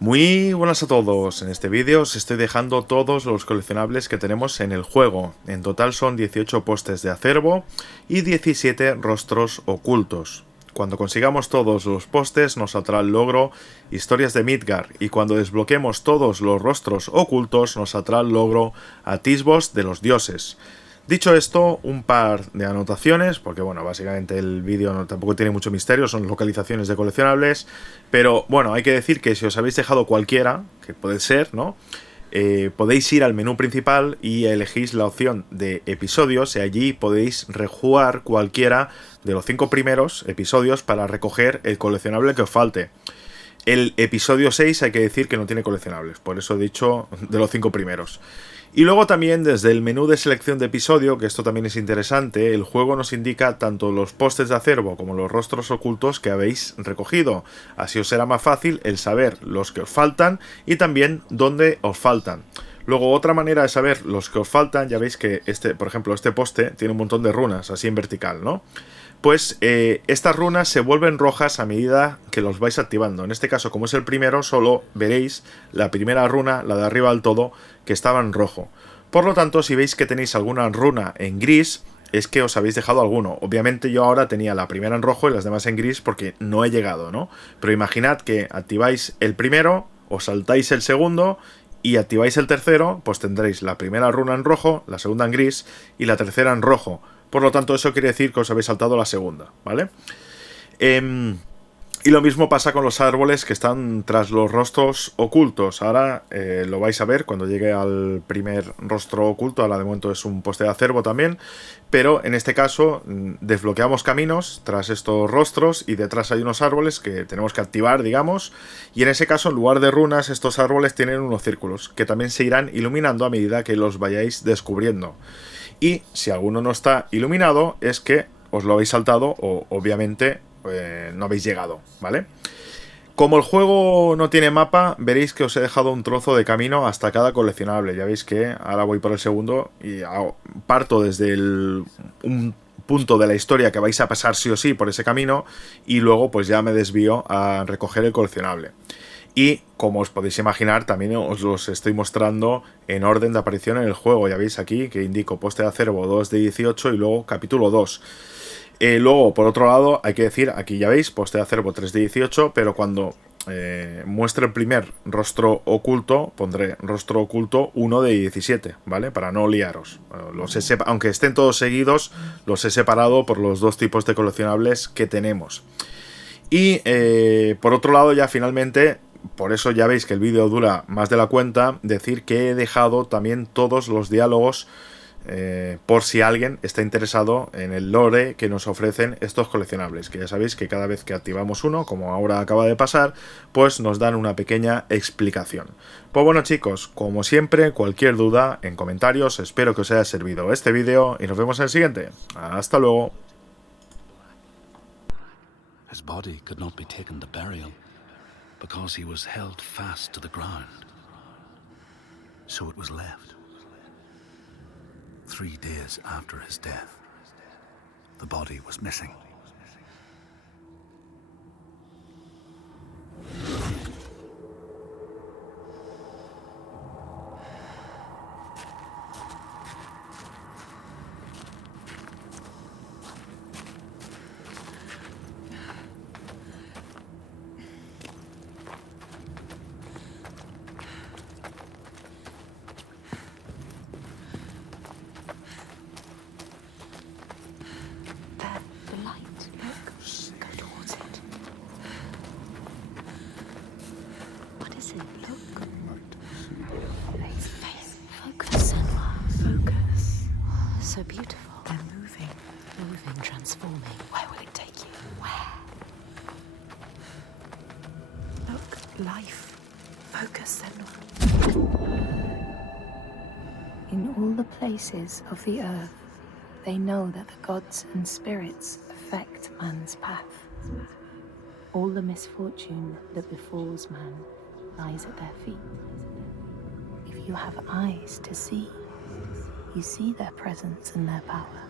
Muy buenas a todos, en este vídeo os estoy dejando todos los coleccionables que tenemos en el juego. En total son 18 postes de acervo y 17 rostros ocultos. Cuando consigamos todos los postes nos saldrá el logro Historias de Midgard, y cuando desbloquemos todos los rostros ocultos nos saldrá el logro Atisbos de los dioses. Dicho esto, un par de anotaciones, porque bueno, básicamente el vídeo tampoco tiene mucho misterio, son localizaciones de coleccionables, pero bueno, hay que decir que si os habéis dejado cualquiera, que puede ser, ¿no? Podéis ir al menú principal y elegís la opción de episodios y allí podéis rejugar cualquiera de los 5 primeros episodios para recoger el coleccionable que os falte. El episodio 6 hay que decir que no tiene coleccionables, por eso he dicho de los 5 primeros. Y luego también desde el menú de selección de episodio, que esto también es interesante, el juego nos indica tanto los postes de acervo como los rostros ocultos que habéis recogido. Así os será más fácil el saber los que os faltan y también dónde os faltan. Luego, otra manera de saber los que os faltan, ya veis que por ejemplo, este poste tiene un montón de runas, así en vertical, ¿no? Pues estas runas se vuelven rojas a medida que los vais activando. En este caso, como es el primero, solo veréis la primera runa, la de arriba del todo, que estaba en rojo. Por lo tanto, si veis que tenéis alguna runa en gris, es que os habéis dejado alguno. Obviamente yo ahora tenía la primera en rojo y las demás en gris porque no he llegado, ¿no? Pero imaginad que activáis el primero, os saltáis el segundo y activáis el tercero, pues tendréis la primera runa en rojo, la segunda en gris y la tercera en rojo. Por lo tanto, eso quiere decir que os habéis saltado la segunda, ¿vale? Y lo mismo pasa con los árboles que están tras los rostros ocultos. Ahora lo vais a ver cuando llegue al primer rostro oculto. Ahora de momento es un poste de acervo también. Pero en este caso desbloqueamos caminos tras estos rostros y detrás hay unos árboles que tenemos que activar, digamos. Y en ese caso, en lugar de runas, estos árboles tienen unos círculos que también se irán iluminando a medida que los vayáis descubriendo. Y si alguno no está iluminado es que os lo habéis saltado o obviamente no habéis llegado, ¿vale? Como el juego no tiene mapa, veréis que os he dejado un trozo de camino hasta cada coleccionable. Ya veis que ahora voy por el segundo y parto desde un punto de la historia que vais a pasar sí o sí por ese camino y luego pues ya me desvío a recoger el coleccionable. Y como os podéis imaginar, también os los estoy mostrando en orden de aparición en el juego. Ya veis aquí que indico poste de acervo 2 de 18 y luego capítulo 2. Luego, por otro lado, hay que decir, aquí ya veis, poste de acervo 3 de 18, pero cuando muestre el primer rostro oculto, pondré rostro oculto 1 de 17, ¿vale? Para no liaros. Aunque estén todos seguidos, los he separado por los dos tipos de coleccionables que tenemos. Y por otro lado, ya finalmente, por eso ya veis que el vídeo dura más de la cuenta, decir que he dejado también todos los diálogos por si alguien está interesado en el lore que nos ofrecen estos coleccionables, que ya sabéis que cada vez que activamos uno, como ahora acaba de pasar, pues nos dan una pequeña explicación. Pues bueno chicos, como siempre, cualquier duda en comentarios, espero que os haya servido este vídeo y nos vemos en el siguiente. Hasta luego. His body could not be taken to burial because he was held fast to the ground. So it was left. 3 days after his death, the body was missing. So beautiful. They're moving, transforming. Where will it take you? Where? Look, life. Focus, Senua. In all the places of the earth, they know that the gods and spirits affect man's path. All the misfortune that befalls man lies at their feet. If you have eyes to see, you see their presence and their power.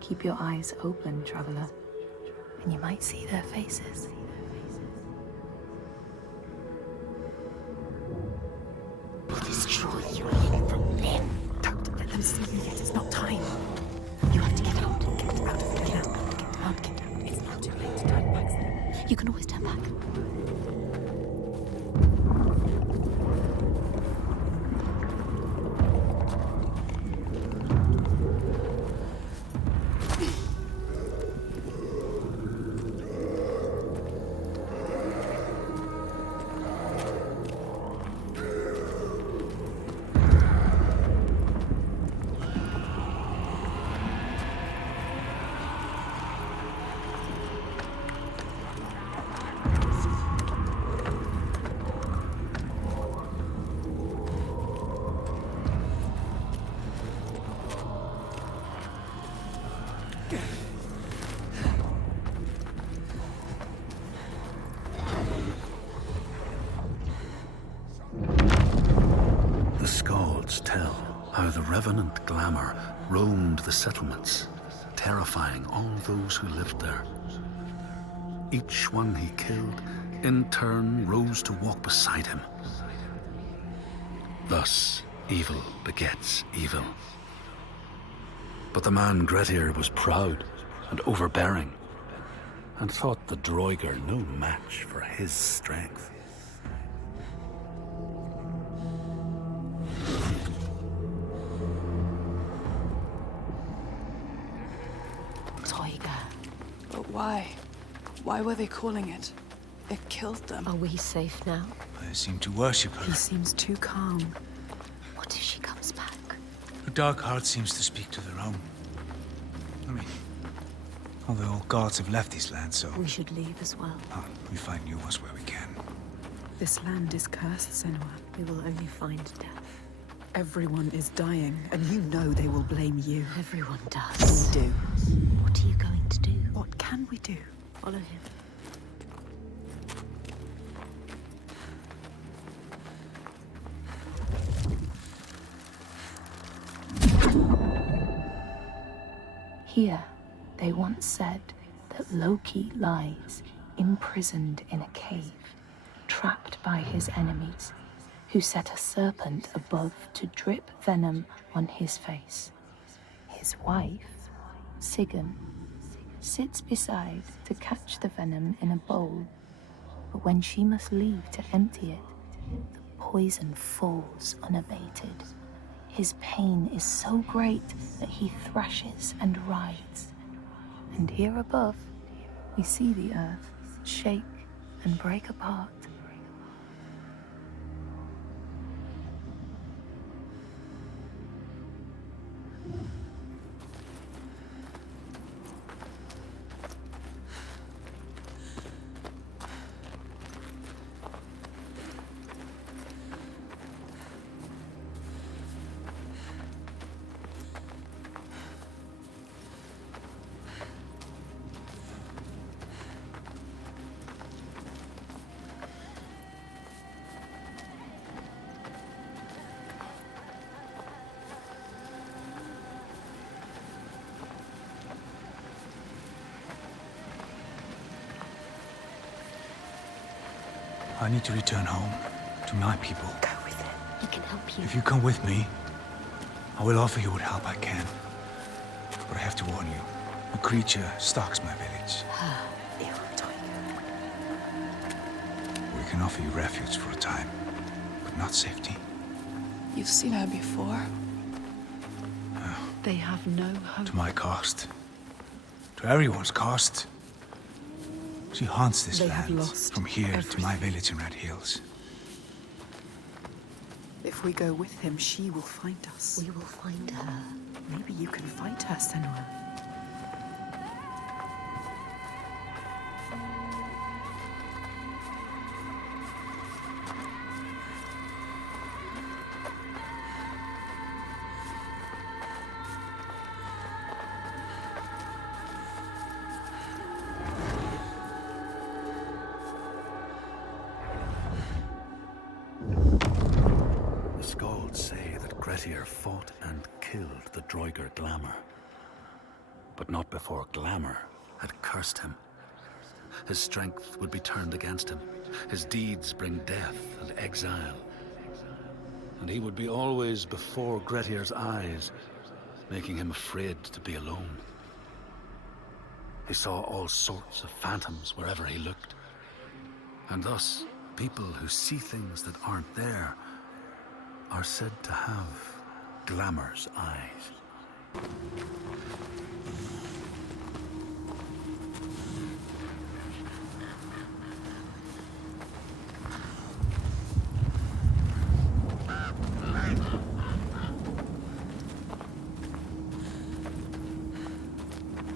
Keep your eyes open, traveler, and you might see their faces. sure you're hidden from them. Don't let them see you yet. It's not time. You have to get out. Get out of the camp. Get out. Get out. It's not too late to turn back. You can always turn back. Tell how the revenant Glamour roamed the settlements, terrifying all those who lived there. Each one he killed, in turn, rose to walk beside him. Thus, evil begets evil. But the man Grettir was proud and overbearing, and thought the Droiger no match for his strength. But why? Why were they calling it? It killed them. Are we safe now? I seem to worship her. He seems too calm. What if she comes back? Her dark heart seems to speak to their own. I mean, all the old gods have left these lands, so... We should leave as well. we find new ones where we can. This land is cursed, Senua. We will only find death. Everyone is dying, and you know they will blame you. Everyone does. We do. What are you going to do? What can we do? Follow him. Here, they once said that Loki lies imprisoned in a cave, trapped by his enemies, who set a serpent above to drip venom on his face. His wife, Sigyn, sits beside to catch the venom in a bowl, but when she must leave to empty it, the poison falls unabated. His pain is so great that he thrashes and writhes. And here above, we see the earth shake and break apart. I need to return home, to my people. Go with him. He can help you. If you come with me, I will offer you what help I can. But I have to warn you, a creature stalks my village. We can offer you refuge for a time, but not safety. You've seen her before. They have no hope. To my cost. To everyone's cost. She haunts this They have land, lost from here to everything. my village in Red Hills. If we go with him, she will find us. We will find her. Maybe you can fight her, Senua. The Skalds say that Grettir fought and killed the Droiger Glamour. But not before Glamour had cursed him. His strength would be turned against him. His deeds bring death and exile. and he would be always before Grettir's eyes, making him afraid to be alone. He saw all sorts of phantoms wherever he looked, and thus people who see things that aren't there are said to have Glamour's eyes.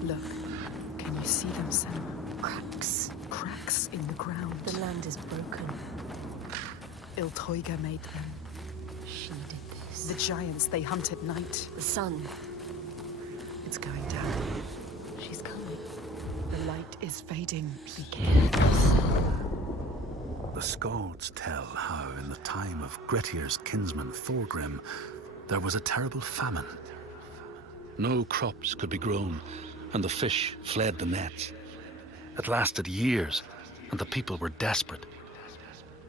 Look, can you see them, Senua? Cracks in the ground. The land is broken. Iltoiga made them. She did this. The giants they hunt at night. The sun. It's going down. She's coming. The light is fading. Be careful. The Skalds tell how in the time of Grettir's kinsman Thorgrim, there was a terrible famine. No crops could be grown, and the fish fled the nets. It lasted years, and the people were desperate.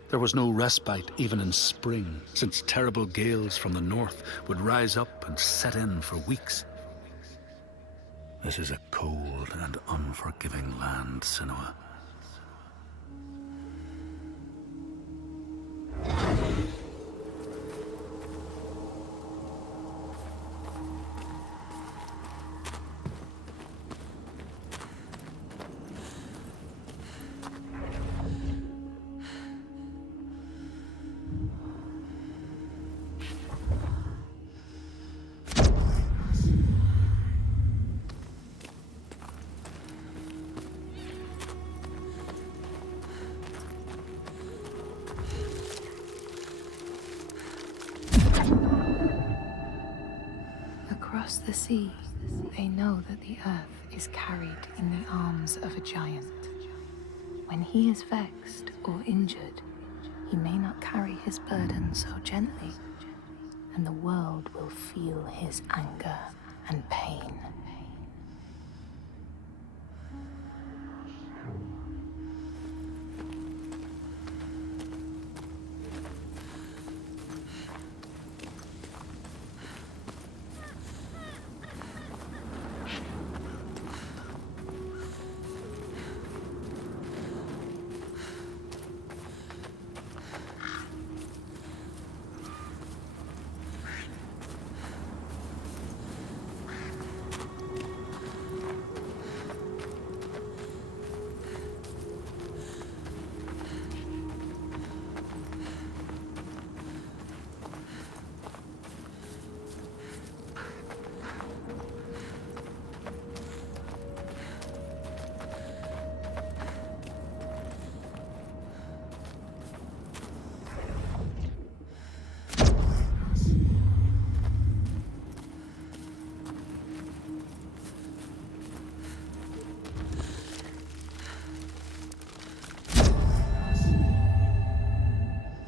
There was no respite even in spring, since terrible gales from the north would rise up and set in for weeks. This is a cold and unforgiving land, Senua. Across the sea, they know that the earth is carried in the arms of a giant. When he is vexed or injured, he may not carry his burden so gently, and the world will feel his anger and pain.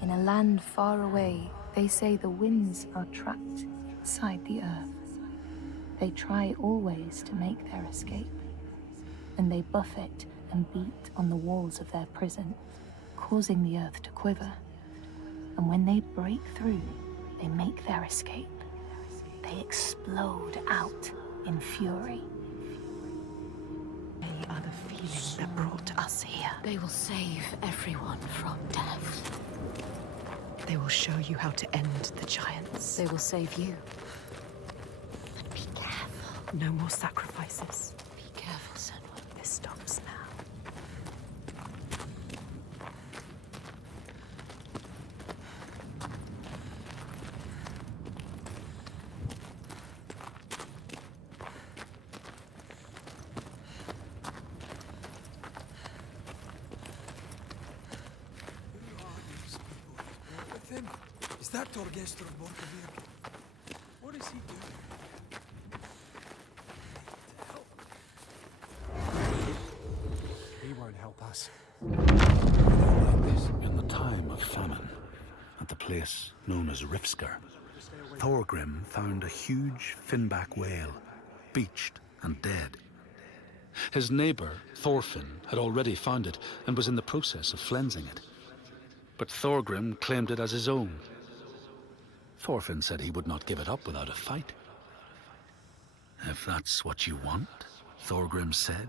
In a land far away, they say the winds are trapped inside the earth. They try always to make their escape, and they buffet and beat on the walls of their prison, causing the earth to quiver. And when they break through, they make their escape. They explode out in fury. They are the feeling that brought us here. They will save everyone from death. They will show you how to end the giants. They will save you. But be careful. No more sacrifices. Be careful, Senua. This stops now. Is that Torgestor Borkovir? What is he doing? He won't help us. In the time of famine, at the place known as Rifsker, Thorgrim found a huge finback whale, beached and dead. His neighbour, Thorfinn, had already found it and was in the process of flensing it. But Thorgrim claimed it as his own. Thorfinn said he would not give it up without a fight. If that's what you want, Thorgrim said,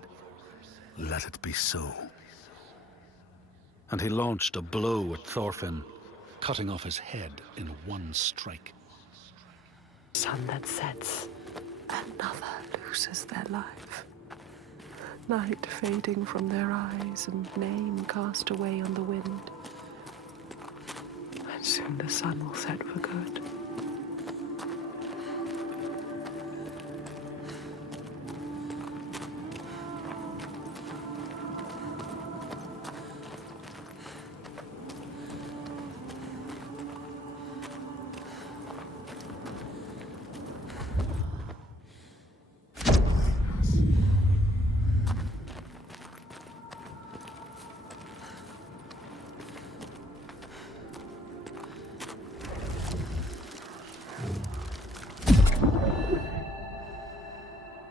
let it be so. And he launched a blow at Thorfinn, cutting off his head in one strike. Sun that sets, another loses their life. Night fading from their eyes and name cast away on the wind. And soon the sun will set for good.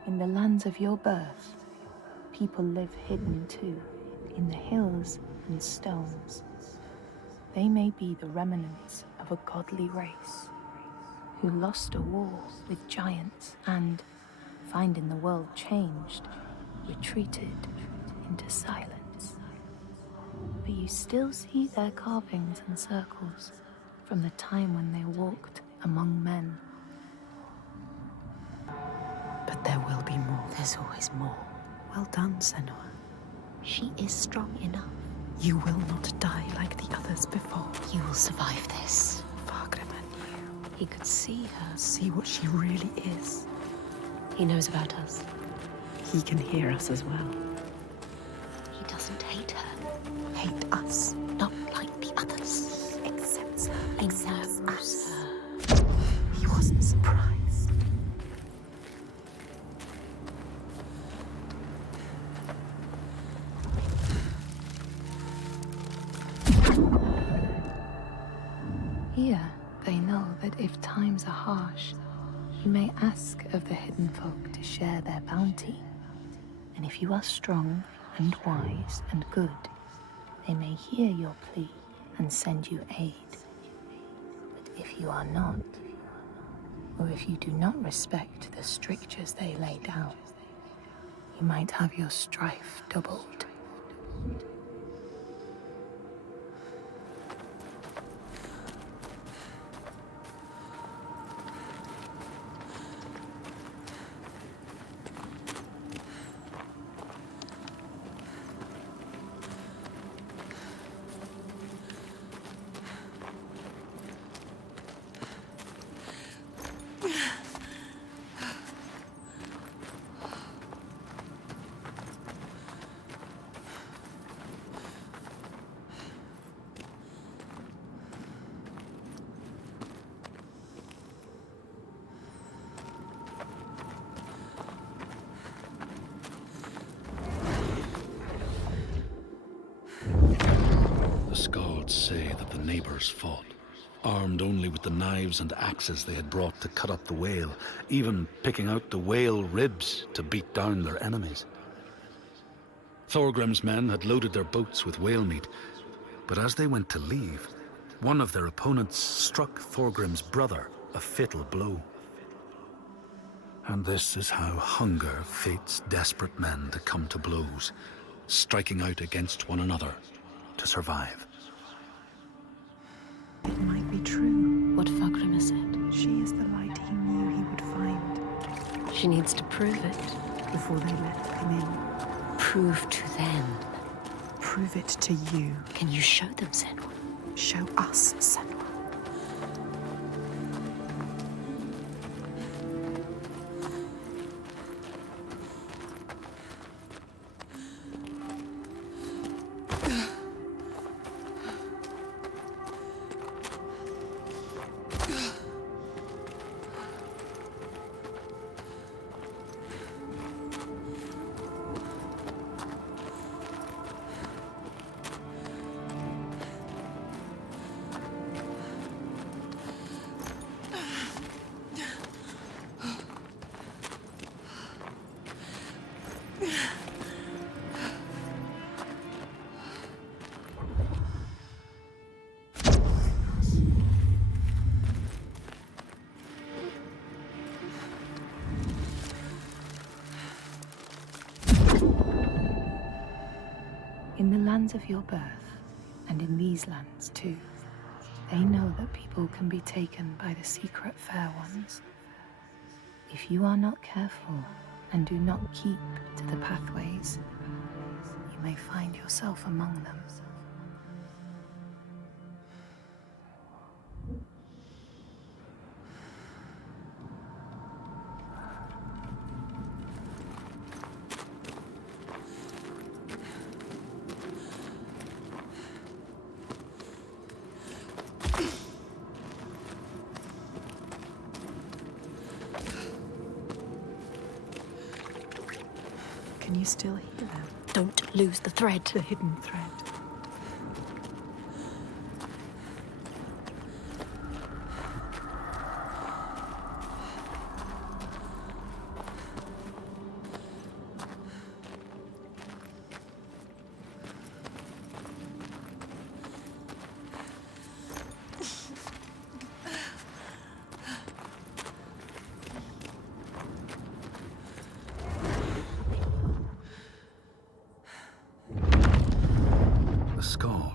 In the lands of your birth, people live hidden too, in the hills and stones. They may be the remnants of a godly race who lost a war with giants and, finding the world changed, retreated into silence. But you still see their carvings and circles from the time when they walked among men. But there will be more. There's always more. Well done, Senua. She is strong enough. You will not die like the others before. You will survive this. Fargrim knew. He could see her. See what she really is. He knows about us. He can hear us as well. He doesn't hate her. Hate us. Not like the others. He accepts her. He knows us. He wasn't surprised. Here, they know that if times are harsh, you may ask of the hidden folk to share their bounty. And if you are strong and wise and good, they may hear your plea and send you aid. But if you are not, or if you do not respect the strictures they lay down, you might have your strife doubled. The Skalds say that the neighbors fought, armed only with the knives and axes they had brought to cut up the whale, even picking out the whale ribs to beat down their enemies. Thorgrim's men had loaded their boats with whale meat, but as they went to leave, one of their opponents struck Thorgrim's brother a fatal blow. And this is how hunger fates desperate men to come to blows, striking out against one another to survive. It might be true. What Fargrim has said. She is the light he knew he would find. She needs to prove it. Before they let him in. Prove to them. Prove it to you. Can you show them, Senua? Show us, Senua. lands of your birth, and in these lands too, they know that people can be taken by the secret fair ones. If you are not careful and do not keep to the pathways, you may find yourself among them. Can you still hear them? Don't lose the thread. The hidden thread.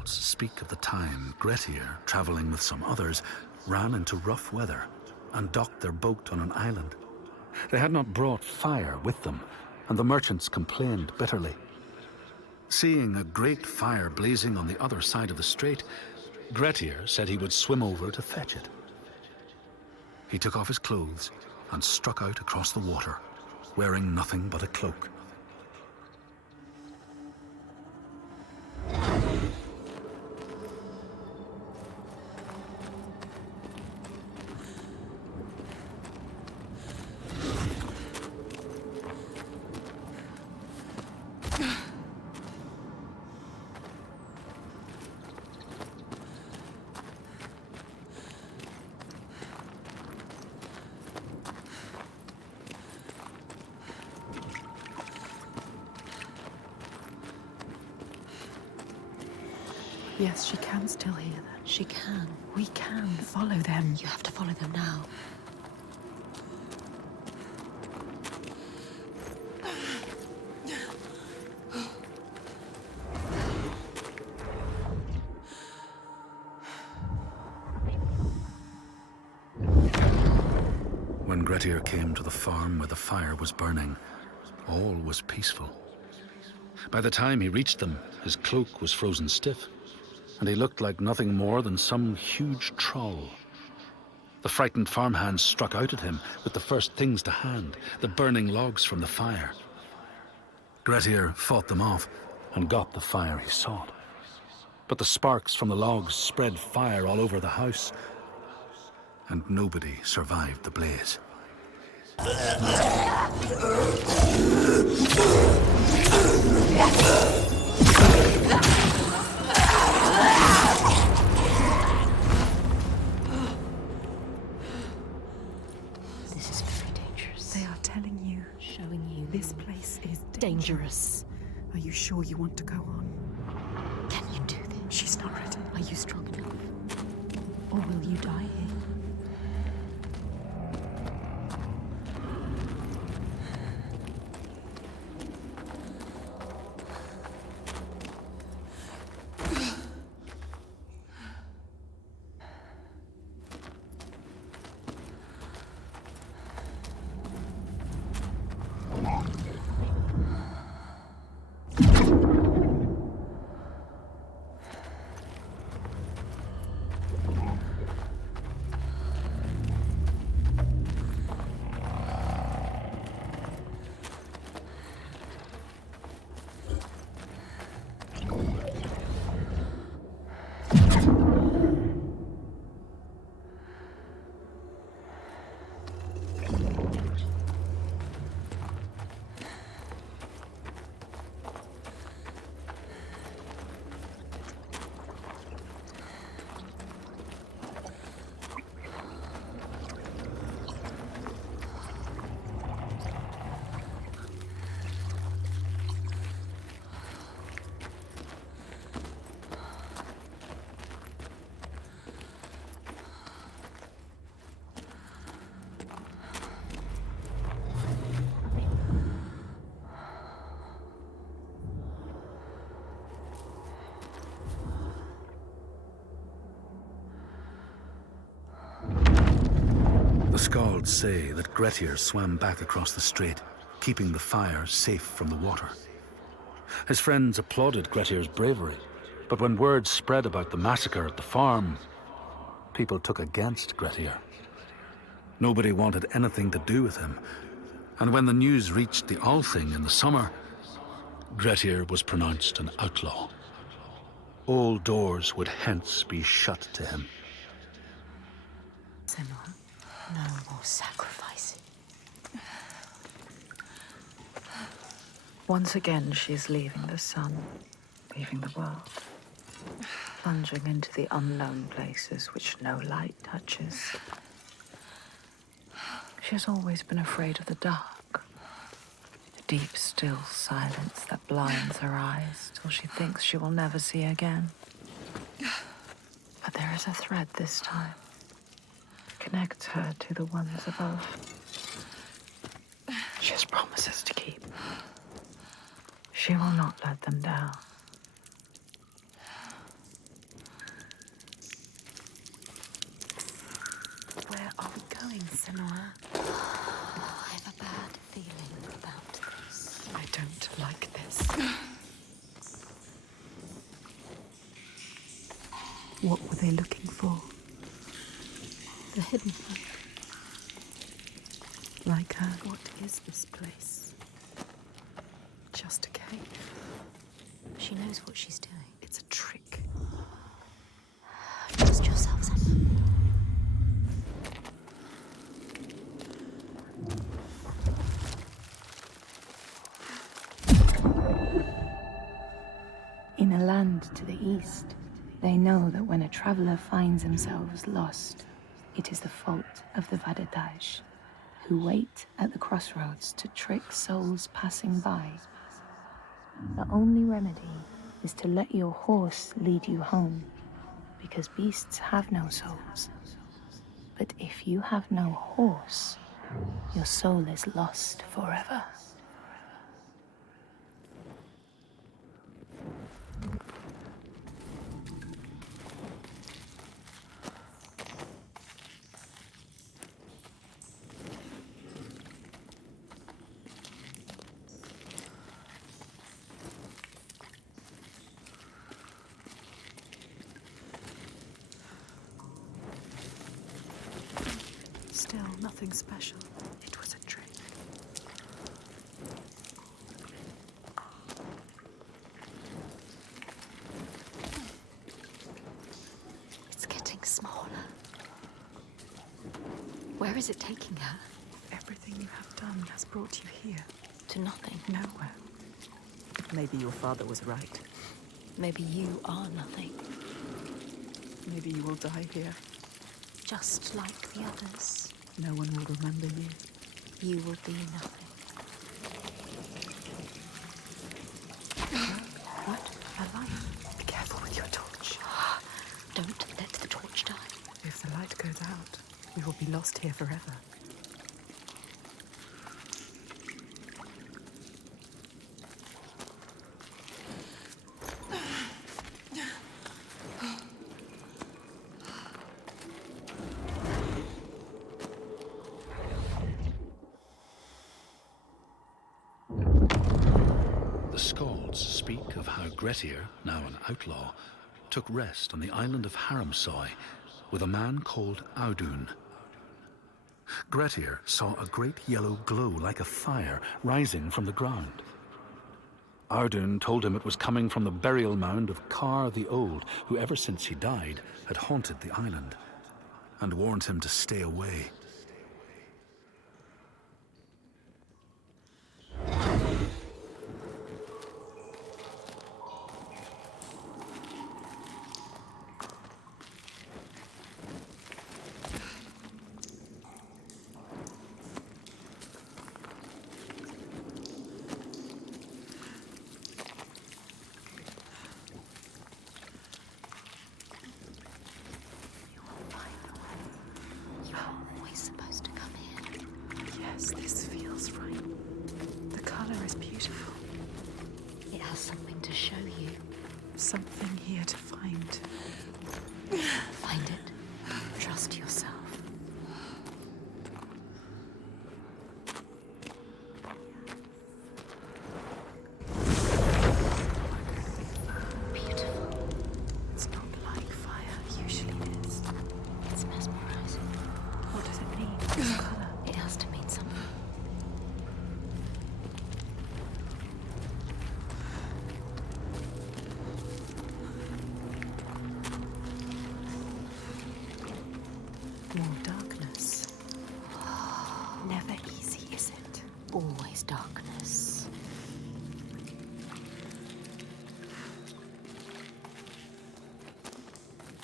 Speak of the time Grettir, traveling with some others, ran into rough weather and docked their boat on an island. They had not brought fire with them, and the merchants complained bitterly. Seeing a great fire blazing on the other side of the strait, Grettir said he would swim over to fetch it. He took off his clothes and struck out across the water, wearing nothing but a cloak. Yes, she can still hear them. She can. We can follow them. You have to follow them now. When Grettir came to the farm where the fire was burning, all was peaceful. By the time he reached them, his cloak was frozen stiff, and he looked like nothing more than some huge troll. The frightened farmhands struck out at him with the first things to hand, the burning logs from the fire. Grettir fought them off and got the fire he sought. But the sparks from the logs spread fire all over the house, and nobody survived the blaze. This is very dangerous. They are telling you, Showing you this place is dangerous. Are you sure you want to go on? Can you do this? She's not ready. Are you strong enough? Or will you die here? Skalds say that Grettir swam back across the strait, keeping the fire safe from the water. His friends applauded Grettir's bravery, but when word spread about the massacre at the farm, people took against Grettir. Nobody wanted anything to do with him, and when the news reached the Althing in the summer, Grettir was pronounced an outlaw. All doors would hence be shut to him. Senua, no more sacrifice. Once again, she's leaving the sun, leaving the world, plunging into the unknown places which no light touches. She has always been afraid of the dark, the deep, still silence that blinds her eyes till she thinks she will never see again. But there is a thread this time that connects her to the ones above. She has promises to keep. She will not let them down. Where are we going, Senua? I have a bad feeling about this. I don't like this. What were they looking for? The hidden one. Like her. What is this place? Just a cave. She knows what she's doing. It's a trick. Trust yourself, Senua. In a land to the east, they know that when a traveler finds themselves lost, it is the fault of the Vadataj, who wait at the crossroads to trick souls passing by. The only remedy is to let your horse lead you home, because beasts have no souls. But if you have no horse, your soul is lost forever. Still, nothing special. It was a trick. It's getting smaller. Where is it taking her? Everything you have done has brought you here. To nothing. Nowhere. Maybe your father was right. Maybe you are nothing. Maybe you will die here. Just like the others. No one will remember you. You will be nothing. What? A light. Be careful with your torch. Don't let the torch die. If the light goes out, we will be lost here forever. Speak of how Grettir, now an outlaw, took rest on the island of Haramsoy with a man called Audun. Grettir saw a great yellow glow like a fire rising from the ground. Audun told him it was coming from the burial mound of Kar the Old, who ever since he died had haunted the island, and warned him to stay away. This feels right. The color is beautiful. It has something to show you. Something here to find. Find it. Trust yourself. More darkness. Never easy, is it? Always darkness.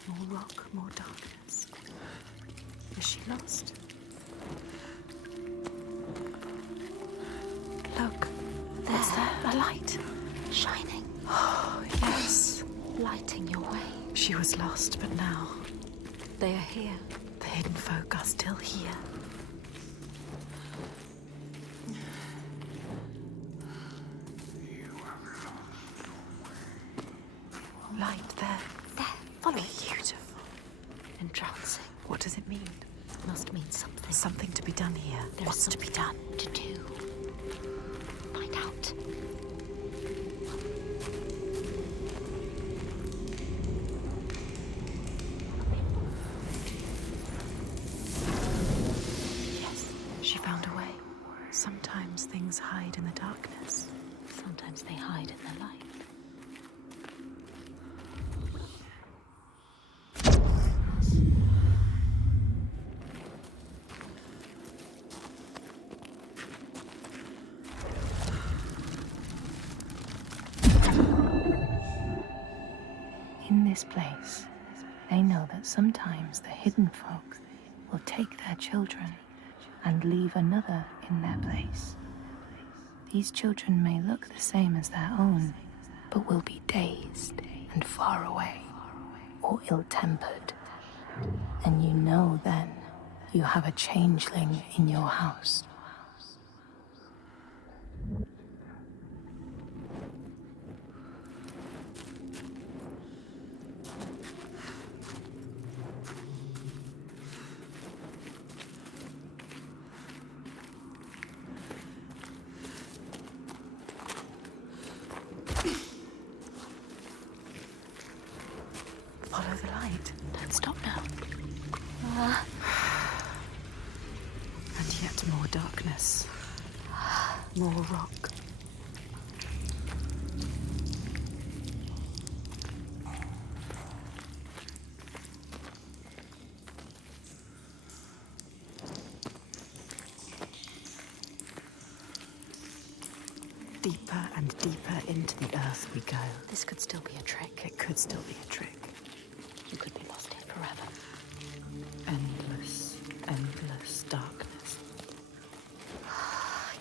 More rock, more darkness. Is she lost? Look, there's a light. Shining. Oh, yes. Lighting your way. She was lost, but now they are here. The hidden folk are still here. Light there. There. Follow. Beautiful. Entrancing. What does it mean? It must mean something. Something to be done here. What's to be done? To do. Find out. Yes, she found a way. Sometimes things hide in the darkness. Sometimes they hide in the light. In this place, they know that sometimes the hidden folk will take their children and leave another in their place. These children may look the same as their own, but will be dazed and far away, or ill-tempered. And you know then you have a changeling in your house. Follow the light. Don't stop now. And yet more darkness. More rock. Deeper and deeper into the earth we go. This could still be a trick. It could still be a trick. You could be lost here forever. Endless, endless darkness.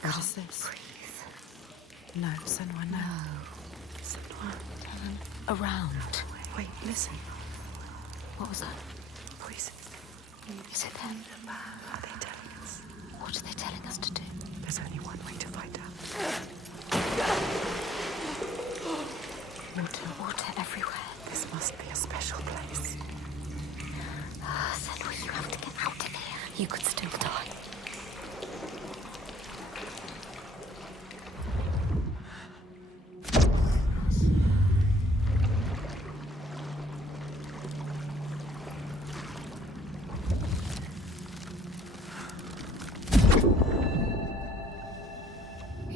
What is this? Breathe. No, Senua, no. Senua. Turn around. Wait, listen. What was that? Voices. Is it them? Are they telling us? What are they telling us to do? There's only one way to find out. Water, water everywhere. This must be a special place. Senua, you have to get out of here. You could still die.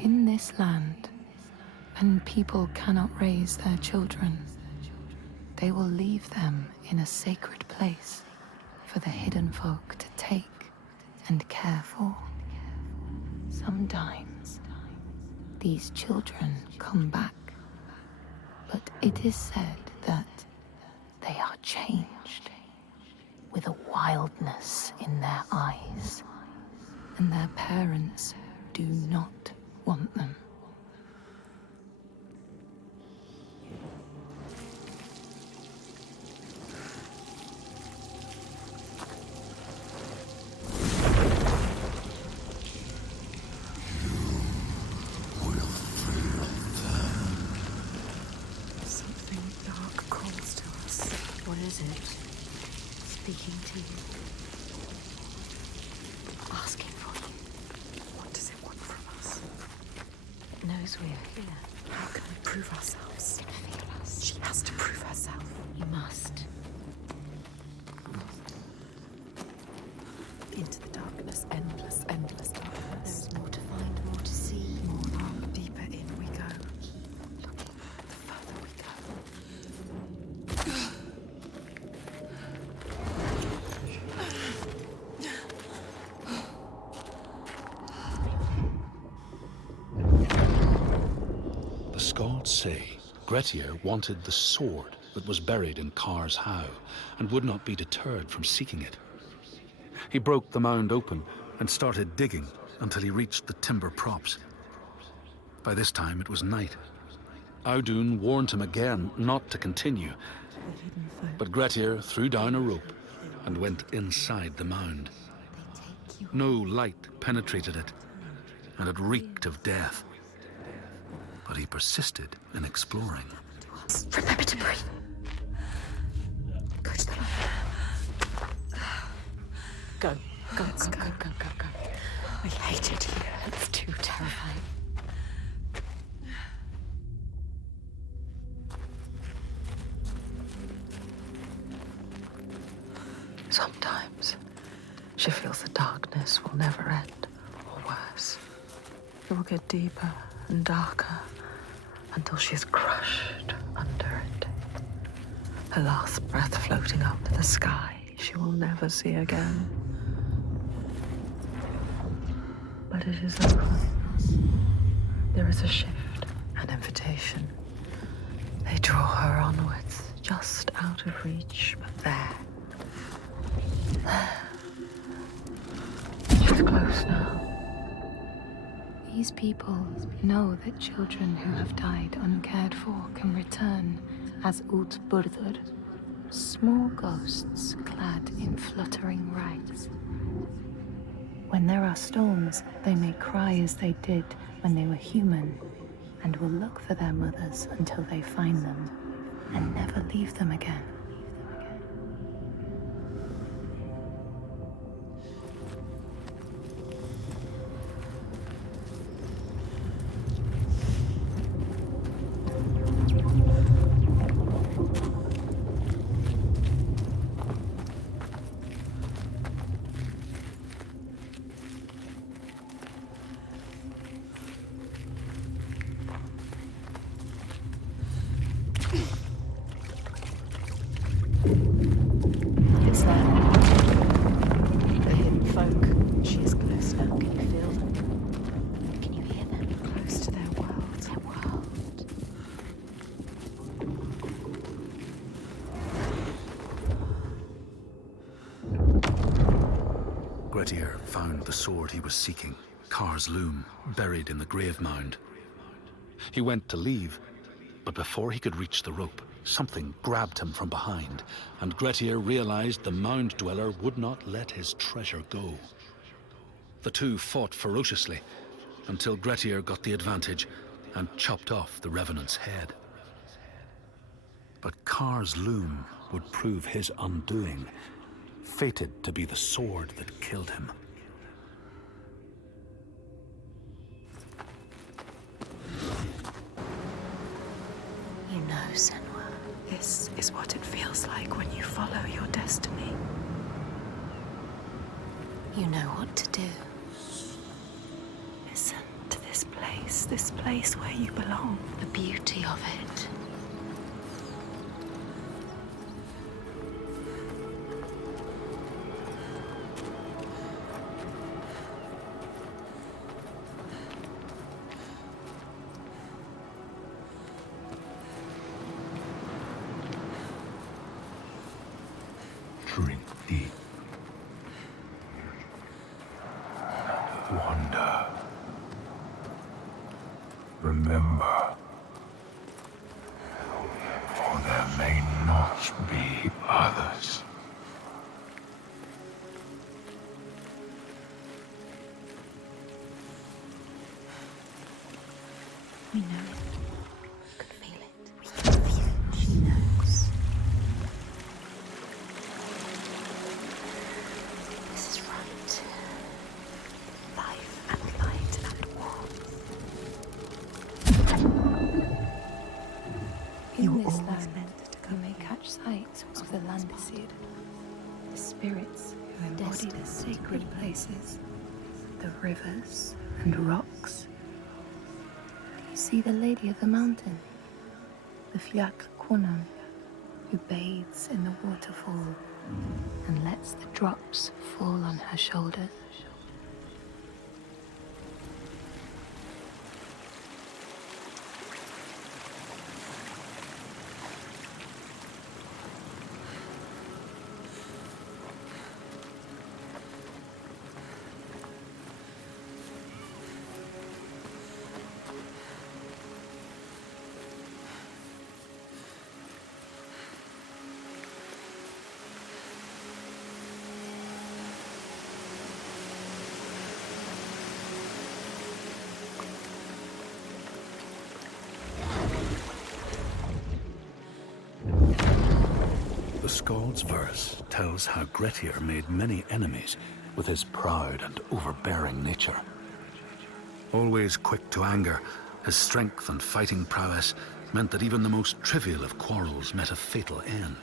In this land, when people cannot raise their children, they will leave them in a sacred place for the hidden folk to take and care for. Sometimes these children come back, but it is said that they are changed with a wildness in their eyes, and their parents do not want them. Something dark calls to us. What is it? Speaking to you. Asking for you. What does it want from us? It knows we are here. How can we prove ourselves? Feel us. She has to prove herself. You must. Into the darkness, endless, endless darkness. There is more to find, more to see. More rock. Deeper in we go. Looking, the further we go. say, Grettir wanted the sword that was buried in Kar's How, and would not be deterred from seeking it. He broke the mound open and started digging until he reached the timber props. By this time it was night. Audun warned him again not to continue, but Grettir threw down a rope and went inside the mound. No light penetrated it, and it reeked of death. But he persisted in exploring. Remember to breathe. Go to the light. Go. Go. I hate it here. It's too terrifying. Sometimes she feels the darkness will never end, or worse. It will get deeper and darker until she is crushed under it. Her last breath floating up to the sky she will never see again. But it is over. There is a shift, an invitation. They draw her onwards, just out of reach, but there. She's close now. These people know that children who have died uncared for can return as Outburður, small ghosts clad in fluttering rags. When there are storms, they may cry as they did when they were human, and will look for their mothers until they find them, and never leave them again. It's there. The hidden folk. She is close now. Can you feel them? Can you hear them? Close to their world. Their world. Grettir found the sword he was seeking, Kar's loom, buried in the grave mound. He went to leave, but before he could reach the rope, something grabbed him from behind, and Grettir realized the mound dweller would not let his treasure go. The two fought ferociously until Grettir got the advantage and chopped off the revenant's head. But Kar's loom would prove his undoing, fated to be the sword that killed him. You know, Senua, this is what it feels like when you follow your destiny. You know what to do. Listen to this place where you belong. The beauty of it. Drink deep. And wonder. Remember. For there may not be others. We know it. We could feel it. We can feel it. She knows. This is right. Life and light and warmth. In this land, you may catch sight of the Landesir, the spirits who embody the sacred places, the rivers and rocks. Do you see the Lady of the Mountain, the Fjak Kunan, who bathes in the waterfall and lets the drops fall on her shoulders? Skald's verse tells how Grettir made many enemies with his proud and overbearing nature. Always quick to anger, his strength and fighting prowess meant that even the most trivial of quarrels met a fatal end.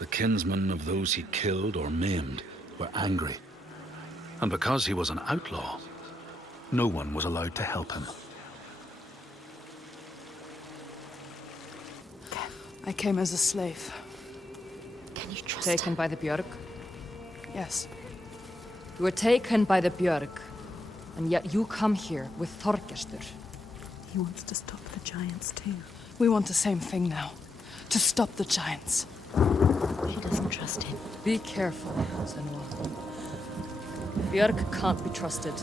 The kinsmen of those he killed or maimed were angry, and because he was an outlaw, no one was allowed to help him. I came as a slave. Can you trust Taken her? by the Björk? Yes. You were taken by the Björk, and yet you come here with Þorgestur. He wants to stop the giants too. We want the same thing now. To stop the giants. She doesn't trust him. Be careful, Senua. Björk can't be trusted.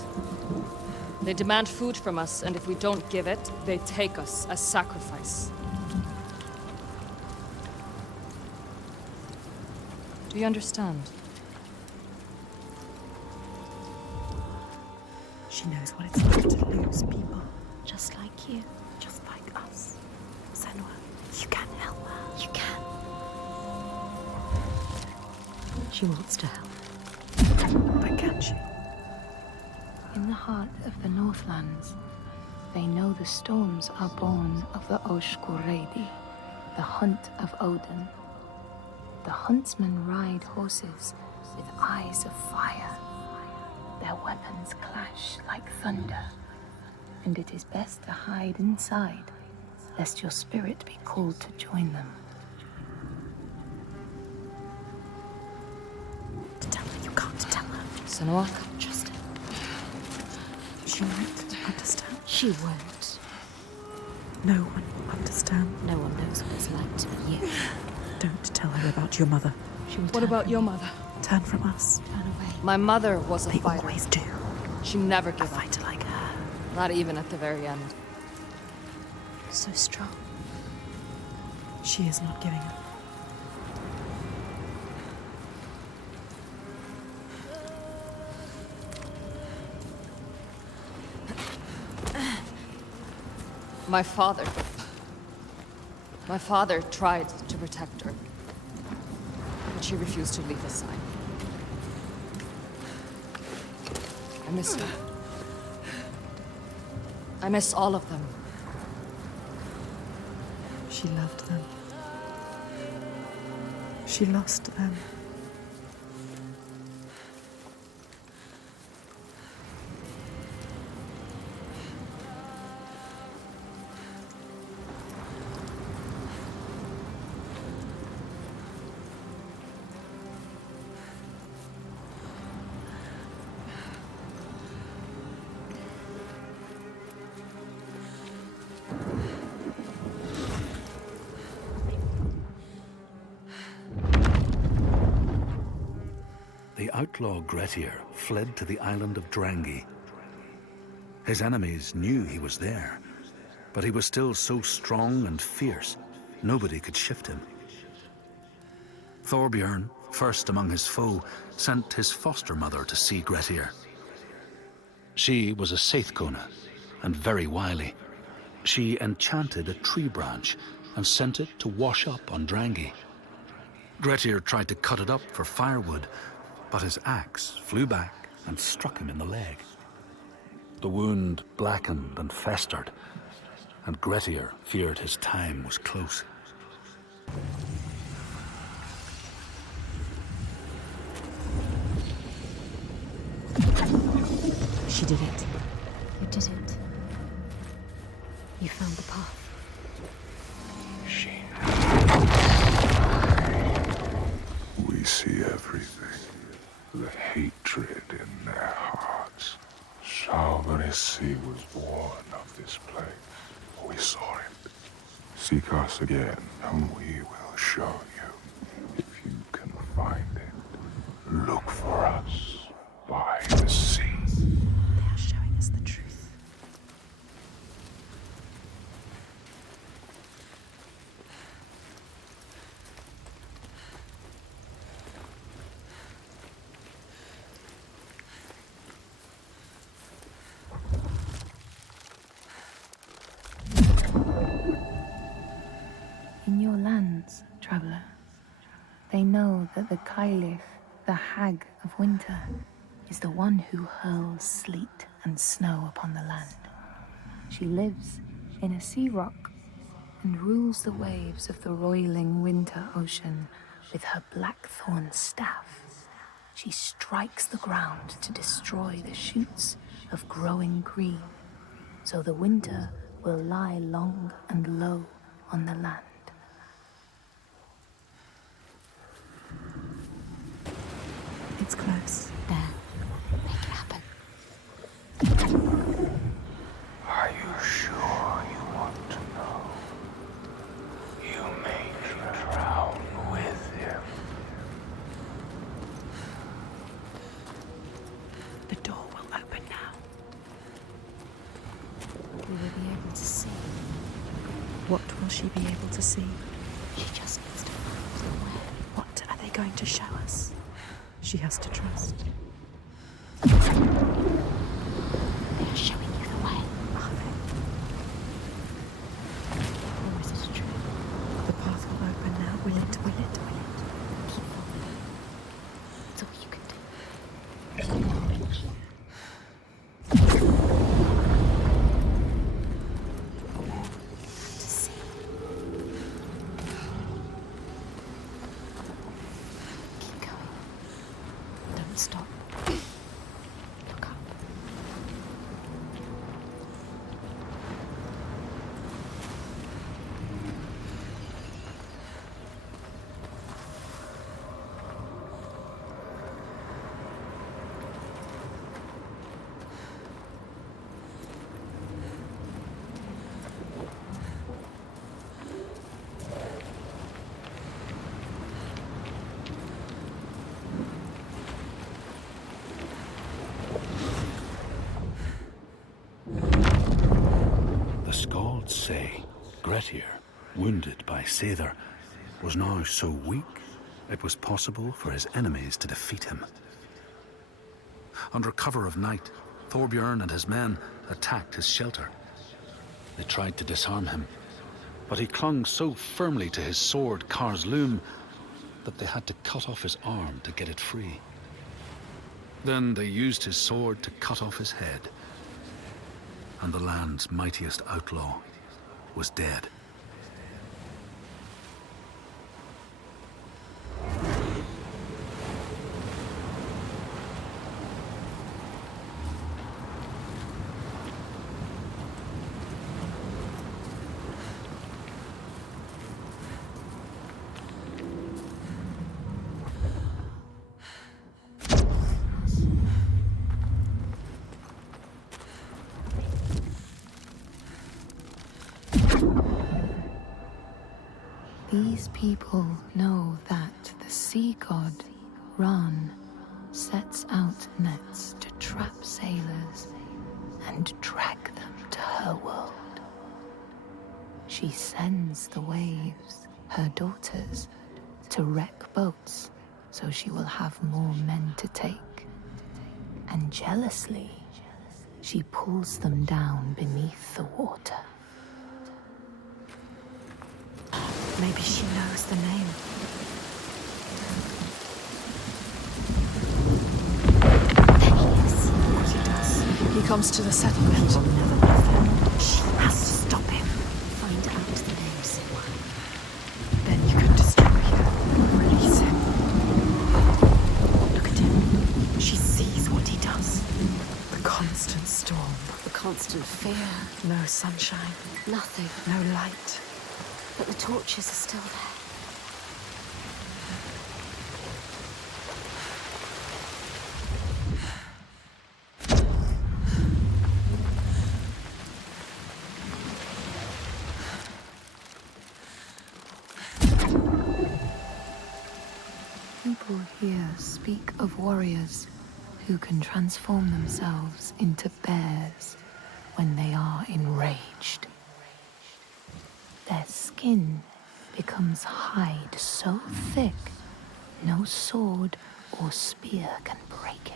They demand food from us, and if we don't give it, they take us as sacrifice. Do you understand? She knows what it's like to lose people. Just like you. Just like us. Senua, you can help her. You can. She wants to help. But can she? In the heart of the Northlands, they know the storms are born of the Oshkuredi, the hunt of Odin. The huntsmen ride horses with eyes of fire. Their weapons clash like thunder, and it is best to hide inside, lest your spirit be called to join them. To tell her you can't tell her. Senua? Trust her. She won't understand. She won't. No one will understand. No one knows what it's like to be you. Don't tell her about your mother. She will What turn about from your you. mother? Turn from us. Turn away. My mother was a They fighter. always do. She never A gave up. fighter like her. Not even at the very end. So strong. She is not giving up. My father. My father tried to protect her, but she refused to leave his side. I miss her. I miss all of them. She loved them. She lost them. The outlaw Grettir fled to the island of Drangi. His enemies knew he was there, but he was still so strong and fierce, nobody could shift him. Thorbjorn, first among his foe, sent his foster mother to see Grettir. She was a Seithkona and very wily. She enchanted a tree branch and sent it to wash up on Drangi. Grettir tried to cut it up for firewood, but his axe flew back and struck him in the leg. The wound blackened and festered, and Grettir feared his time was close. She did it. You did it. You found the path. We see everything. The hatred in their hearts. Salvanisi was born of this place. We saw it. Seek us again, and we will show you. If you can find it, look for us by the sea. They are showing us the truth. In your lands, traveler, They know that the Kailith, the Hag of Winter, is the one who hurls sleet and snow upon the land. She lives in a sea rock and rules the waves of the roiling winter ocean with her blackthorn staff. She strikes the ground to destroy the shoots of growing green, so the winter will lie long and low on the land. It's close. There. Make it happen. Are you sure you want to know? You make me drown with him. The door will open now. We will be able to see. What will she be able to see? She just needs to find the way. What are they going to show us? She has to trust. They are showing you the way. Are they? Or is it true? The path will open now. Will it? Will it? Will it? Keep following. It's all you can do. To see. Keep going. Don't stop. Look up. The Skalds say Grettir, wounded by Seidr, was now so weak it was possible for his enemies to defeat him. Under cover of night, Thorbjorn and his men attacked his shelter. They tried to disarm him, but he clung so firmly to his sword, Kar's Loom, that they had to cut off his arm to get it free. Then they used his sword to cut off his head, and the land's mightiest outlaw was dead. These people know that the sea god, Ran, sets out nets to trap sailors and drag them to her world. She sends the waves, her daughters, to wreck boats so she will have more men to take. And jealously, she pulls them down beneath the water. Maybe she knows the name. There he is. What he does. He comes to the settlement. Will never be found. She has to stop him. Find out the name, Senua. Then you can destroy him. Release him. Look at him. She sees what he does. The constant storm. The constant fear. No sunshine. Nothing. No light. But the torches are still there. People here speak of warriors who can transform themselves into bears when they are enraged. Their skin becomes hide so thick, no sword or spear can break it.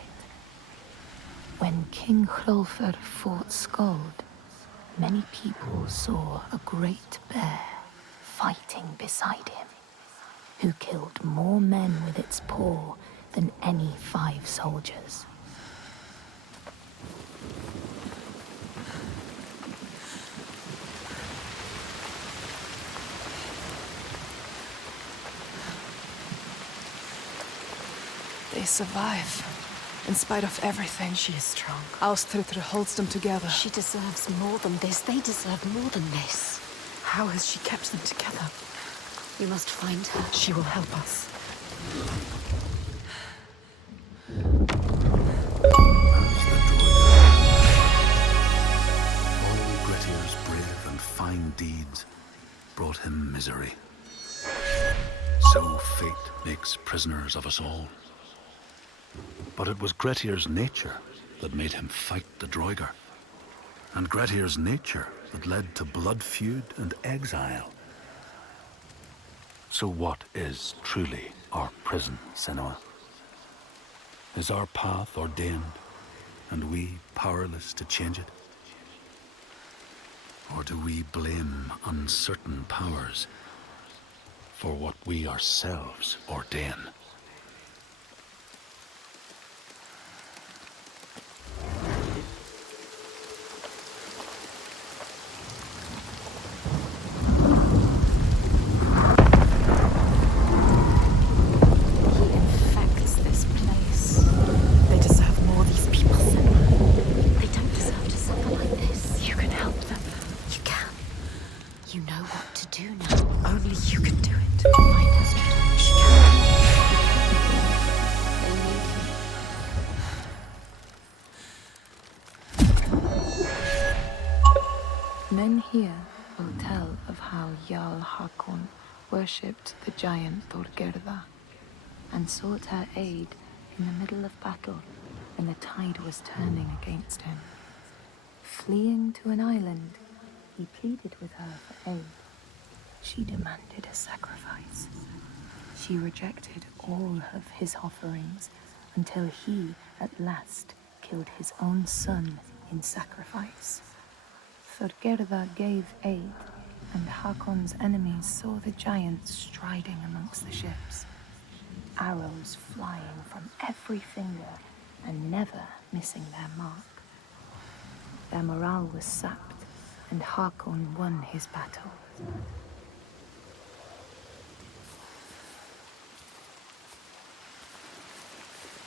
When King Hrolfr fought Skald, many people saw a great bear fighting beside him. who killed more men with its paw than any 5 soldiers. They survive. In spite of everything. She is strong. Austritter holds them together. She deserves more than this. They deserve more than this. How has she kept them together? We must find her. She will help us. All Grettir's brave and fine deeds brought him misery. So fate makes prisoners of us all. But it was Grettir's nature that made him fight the Droigar. And Grettir's nature that led to blood feud and exile. So what is truly our prison, Senua? Is our path ordained, and we powerless to change it? Or do we blame uncertain powers for what we ourselves ordain? Men here will tell of how Jarl Hakon worshipped the giant Thorgerða and sought her aid in the middle of battle when the tide was turning against him. Fleeing to an island, he pleaded with her for aid. She demanded a sacrifice. She rejected all of his offerings until he, at last, killed his own son in sacrifice. Thorgerða gave aid, and Hakon's enemies saw the giants striding amongst the ships, arrows flying from every finger and never missing their mark. Their morale was sapped, and Hakon won his battle.